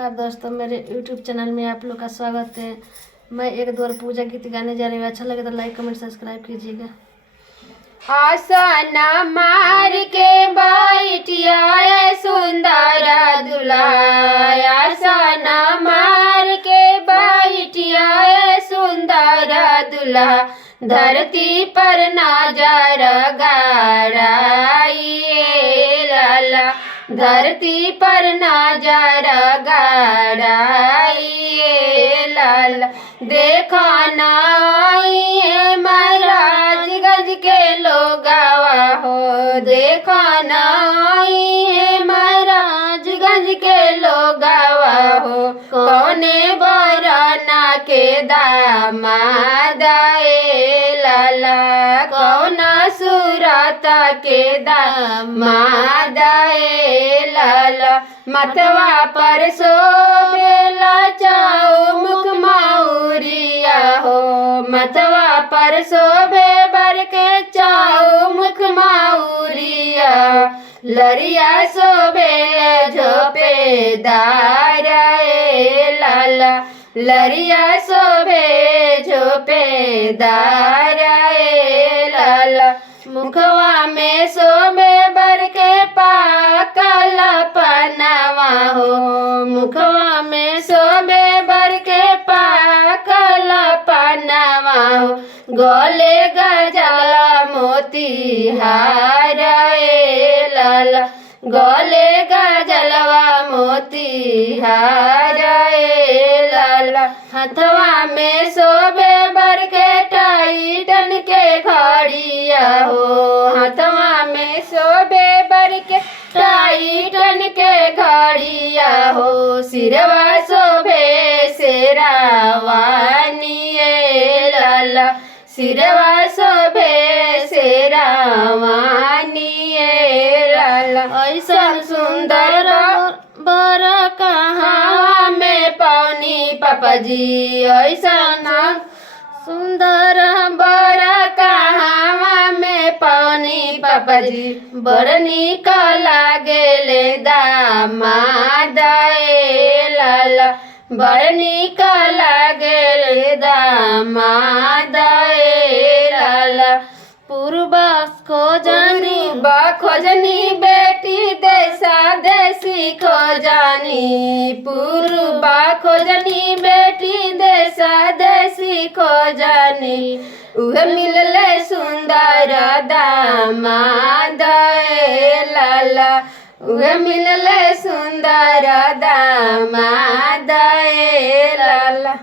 दोस्तों, मेरे YouTube channel में आप लोग का स्वागत है। मैं एक दो पूजा गीत गाने जा रही हूँ। अच्छा लगे तो लाइक कमेंट सब्सक्राइब कीजिएगा। आसना मार के बैठिया सुंदर दुल्हा, आसना मार के बैठिया सुंदर दुल्हा, धरती पर नजर गाड़ाइए लाला, धरती पर नजर गाड़ाइए लाला। देखो ना महाराजगंज के लोगावा हो, देखो ना महाराजगंज के लोगावा हो, कौने बरना के दामाद लाला, कौना सूरता के दामाद लाला। मतवा पर शोभेला चौमुख मौरिया हो, मतवा पर शोभे बर के चौमुख मौरिया, लरिया शोभे झोपेदार लाला, लरिया शोभे झोपेदार लाला। मुखवा में शोभे बर के पाकल पनवा हो, मुखवा में शोभे बर के पाकल पनवा हो, गले गजला मोती हार लाला, गले गजलवा मोती हार लाला। हथवा में शोभे बर के टाइटन के घड़िया हो, हथवा में शोभे बर के टाइटन के घड़िया हो, सिरवा शोभे शेरावानी लाला, सिरवा शोभे शेरावानी लाला। ऐसा सुंदर बर कहाँ में पौनी पापा जी, ऐसा सुंदर बर कहाँ में पौनी पापा जी, बड़ निक लागेले दामाद लाला, बड़ निक लागेले दामाद लाला। पूर्वा खोजनी बेटी देशा देसी खोजनी, पूर्वा खोजनी बेटी देशा देसी खोजनी, उहे मिलले सुंदर दामाद लाला, उहे मिलले सुंदर दामाद लाला।